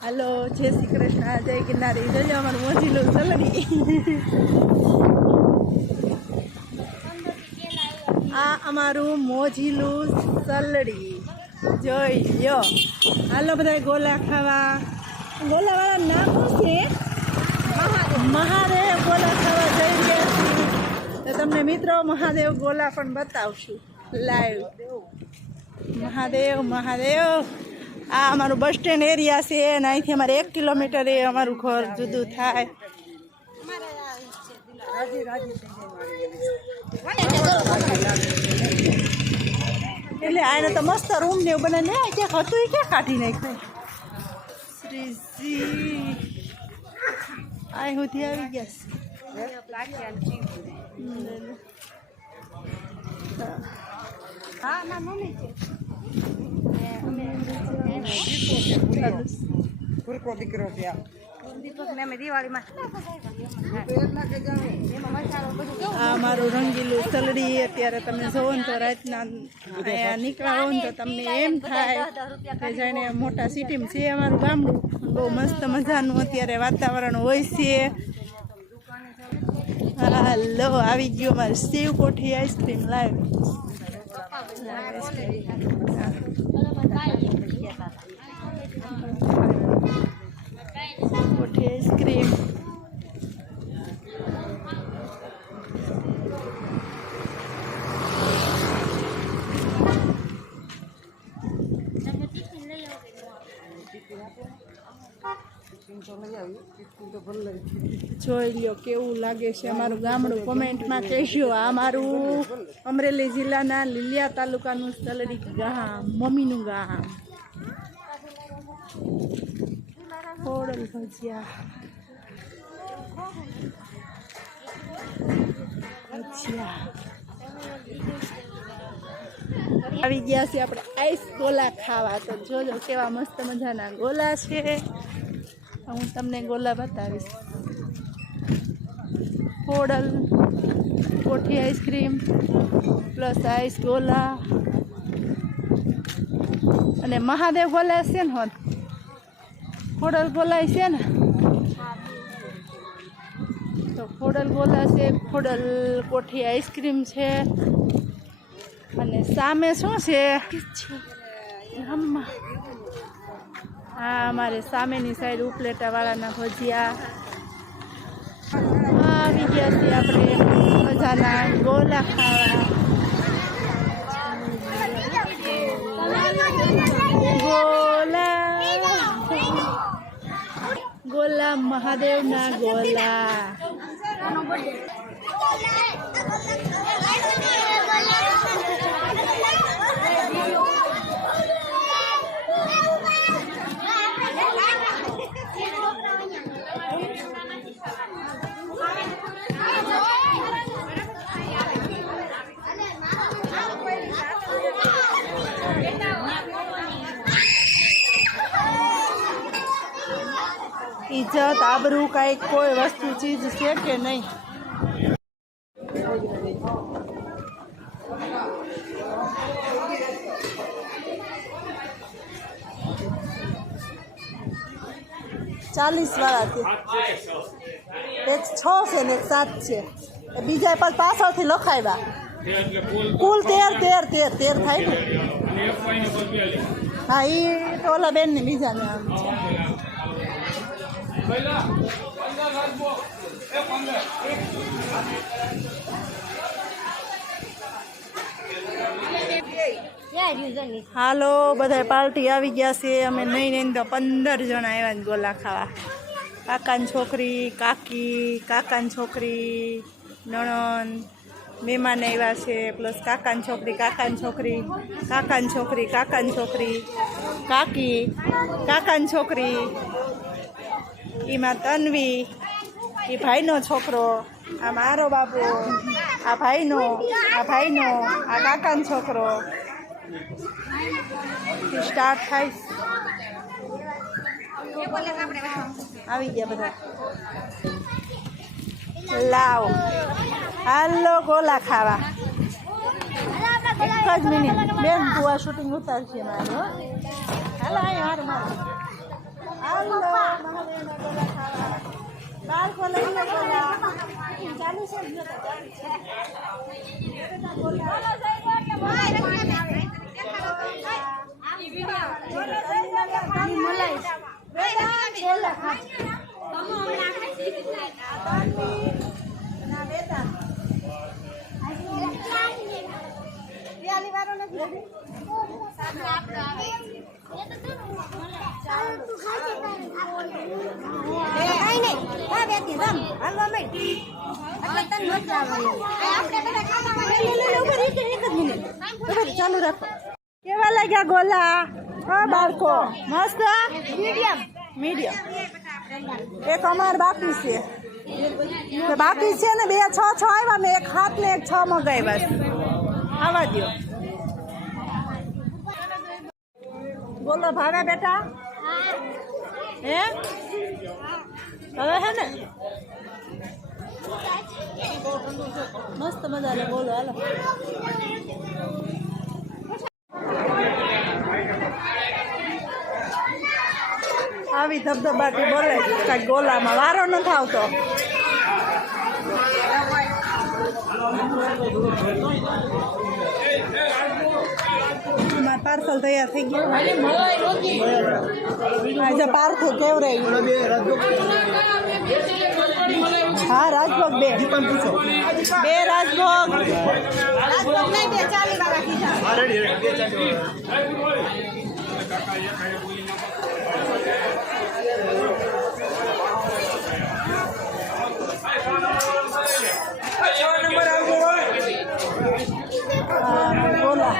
Hello जय श्री कृष्ण जय गिरनारी जो अमर मोजीलू चलड़ी आ अमारू मोजीलू चलड़ी જોઈ લ્યો હાલો બધા ગોલા ખાવા ગોલા વાળા નામ શું છે મહાદેવ ગોલા ખાવા જઈ રહ્યા છીએ તો તમને મિત્રો મહાદેવ ગોલા પણ બતાવશું લાઈવ મહાદેવ મહાદેવ આ અમારું બસ સ્ટેન્ડ એરિયા છે અને અહીંથી અમારે 1 કિલોમીટર એ અમારું ઘર જુદું થાય એટલે આને તો મસ્ત રૂમ ને એવું બને ને ક્યાંક હતું એ ક્યાં કાઢી નાખ્યું શ્રીજી આ સુધી આવી ગયા હા ના મમ્મી છે દીકરો છે દીપક ને અમે દિવાળીમાં આ મારું રંગીલું ચલડી અત્યારે તમે જોવો ને તો રાતના અહીંયા નીકળાવો ને તો તમને એમ થાય કે જાણે મોટા સિટીમાં છે અમારું ગામડું બહુ મસ્ત મજાનું અત્યારે વાતાવરણ હોય છે હાલો આવી ગયો મારે સેવ કોઠી આઈસ્ક્રીમ લાવ કોઠી આઈસ્ક્રીમ જોઈ લ્યો કેવું લાગે છે અમારું ગામડું કોમેન્ટમાં કહેજો આ મારું અમરેલી જિલ્લાના લીલિયા તાલુકાનું ચલડી ગામ મમ્મીનું ગામ ખોડલ ભજીયા આવી ગયા છે આપણે આઈસ ગોલા ખાવા તો જોજો કેવા મસ્ત મજાના ગોલા છે હું તમને ગોલા બતાવીશ ખોડલ કોઠી આઈસ્ક્રીમ પ્લસ આઈસ ગોલા અને મહાદેવ ગોલા છે ને હોત ખોડલ ગોલા છે ને તો ખોડલ ગોલા છે ખોડલ કોઠી આઈસ્ક્રીમ છે અને સામે શું છે હા અમારે સામેની સાઈડ ઉપલેટાવાળાના ભજીયા આવી ગયા છીએ આપણે મજાના ગોલા ખાવા ગોલા ગોલા મહાદેવના ગોલા ઇજ્જત આબરૂ કાંઈક કોઈ વસ્તુ ચીજ છે કે નહીં ₹40 એક 6 છે ને એક 7 છે બીજા પાછળથી લખાવ્યા કુલ 13 થાય ને હા એ તો ઓલા બેન ને બીજા ને આમ છે હાલો બધા પાર્ટી આવી ગયા છે અમે નહીં તો 15 જણા આવ્યા ને ગોલા ખાવા કાકાની છોકરી કાકાની છોકરી નણંદ મહેમાન આવ્યા છે પ્લસ કાકાની છોકરી કાકાની છોકરી એમાં તન્વી એ ભાઈનો છોકરો આ મારો બાપુ આ ભાઈનો આ કાકાનો છોકરો સ્ટાર્ટ થાય આવી ગયા બધા લાવ હાલો ગોલા ખાવા એક જ મિનિટ બેન તું આ શૂટિંગ ઉતારશે મારું હાલો અહીં મારું હાલો મહાદેવના ગોલા ખાવા. બાળકો લઈને ગોલા ચાલુ છે ને? ચાલુ રાખો. કેવા લાગ્યા ગોલા? હા બાળકો મસ્ત. મીડિયમ. એક અમાર બાકી છે. બાકી છે ને 2 6 6 આવ્યા. મેં એક 7 ને એક 6 મગાવ્યા. આવા દો. બોલો ભાવે બેટા? હે હવે હે ને મસ્ત મજાને બોલો. હાલો આવી ધબધબાટી બોલે કઈ ગોલામાં વારો નથી આવતો. પાર્સલ તૈયાર થઈ ગયું. આજે પાર્થ કેવરાય. હા રાજભોગ 2 રાજભોગ. બોલા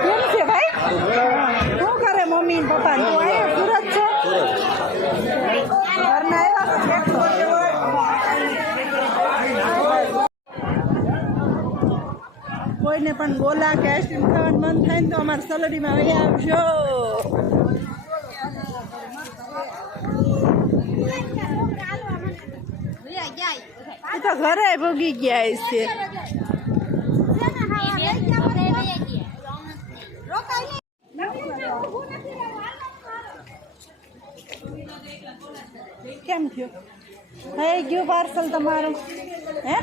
કેમ છે ભાઈ? શું કરે મમ્મી ને પપ્પા? તું અહીંયા સુરત છો? ઘરના આવ્યા? કોઈને પણ ગોલા કે આઈસ્ક્રીમ ખાવાનું મન થાય ને તો અમારે સલડીમાં અહીં આવજો. એ તો ઘરે ભોગી ગયા છે. કેમ થયું? થઈ ગયું પાર્સલ તમારું? હે